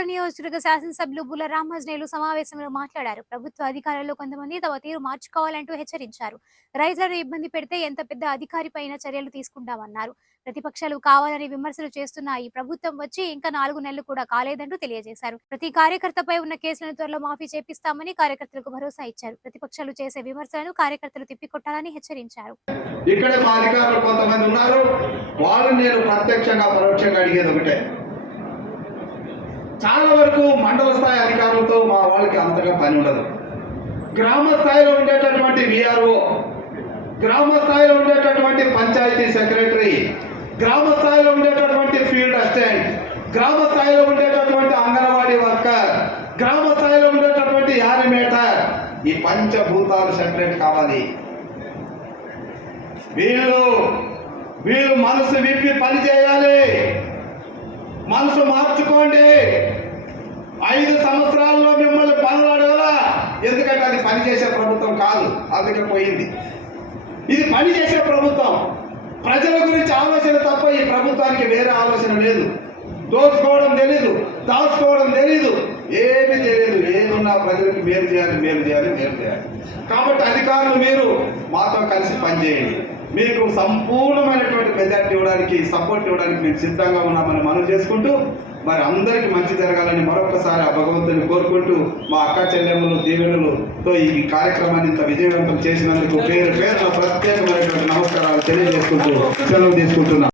విజయవాడ నియోజకవర్గ శాసనసభ్యులు బుల్ల రామహజ్నేలు సమావేశంలో మాట్లాడారు. ప్రభుత్వ అధికారుల్లో కొంతమంది తమ తీరు మార్చుకోవాలంటూ హెచ్చరించారు. రైతులను ఇబ్బంది పెడితే ఎంత పెద్ద అధికారిపైన చర్యలు తీసుకుంటామన్నారు. ప్రతిపక్షాలు కావాలని విమర్శలు చేస్తున్న ఈ ప్రభుత్వం వచ్చి ఇంకా 4 నెలలు కూడా కాలేదంటూ తెలియజేశారు. ప్రతి కార్యకర్తపై ఉన్న కేసులను త్వరలో మాఫీ చేపిస్తామని కార్యకర్తలకు భరోసా ఇచ్చారు. ప్రతిపక్షాలు చేసే విమర్శలను కార్యకర్తలు తిప్పికొట్టాలని హెచ్చరించారు. ఇక్కడ మా అధికారులు కొంతమంది ఉన్నారు, వాళ్ళు నేను ప్రత్యక్షంగా పరోక్షంగా అడిగేది ఒకటే, చాలా వరకు మండల స్థాయి అధికారులతో మా వాళ్ళకి అంతగా పని ఉండదు. గ్రామ స్థాయిలో ఉండేటటువంటి విఆర్ఓ, గ్రామ స్థాయిలో ఉండేటటువంటి పంచాయతీ సెక్రటరీ, గ్రామ స్థాయిలో ఉండేటటువంటి ఫీల్డ్ అసిస్టెంట్, గ్రామ స్థాయిలో ఉండేటటువంటి అంగన్వాడీ వర్కర్, గ్రామ స్థాయిలో ఉండేటటువంటి యానిమేటర్, ఈ పంచభూతాలు సెపరేట్ కావాలి. వీళ్ళు మనసు విప్పి పని చేయాలి. మనసు మార్చుకోండి. 5 సంవత్సరాల్లో మిమ్మల్ని పనులు అడగల, ఎందుకంటే అది పనిచేసే ప్రభుత్వం కాదు, అందుకే పోయింది. ఇది పనిచేసే ప్రభుత్వం. ప్రజల గురించి ఆలోచన తప్ప ఈ ప్రభుత్వానికి వేరే ఆలోచన లేదు. దోచుకోవడం తెలీదు, దాచుకోవడం తెలీదు, ఏమి తెలియదు. ఏదున్నా ప్రజలకు మేలు చేయాలి. కాబట్టి అధికారులు మీరు మాతో కలిసి పనిచేయండి. మీకు సంపూర్ణమైనటువంటి మెజార్టీ ఇవ్వడానికి, సపోర్ట్ ఇవ్వడానికి మేము సిద్ధంగా ఉన్నామని మనం చేసుకుంటూ, మరి అందరికీ మంచి జరగాలని మరొకసారి ఆ భగవంతుని కోరుకుంటూ, మా అక్క చెల్లెమ్మలు దీవెనలతో ఈ కార్యక్రమాన్ని ఇంత విజయవంతం చేసినందుకు పేరు ప్రత్యేకమైనటువంటి నమస్కారాలు తెలియజేసుకుంటూ సెలవు తీసుకుంటున్నాం.